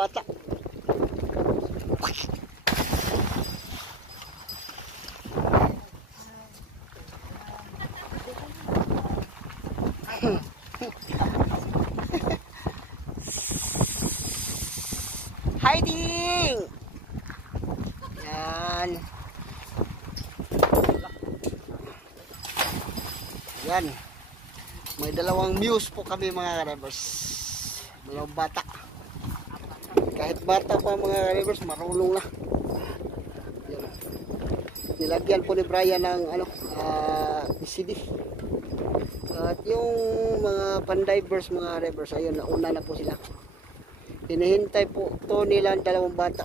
bata. Hiding! Yan. Yan. May dalawang muse po kami mga ka-drivers. Dalawang bata. Kahit bata pa mga ka-drivers, marunong na. Yan. Nilagyan po ni Brian ng BCD. At yung mga pan-divers mga ka-drivers, ayun, nauna na po sila. Hinihintay po to nila ang dalawang bata.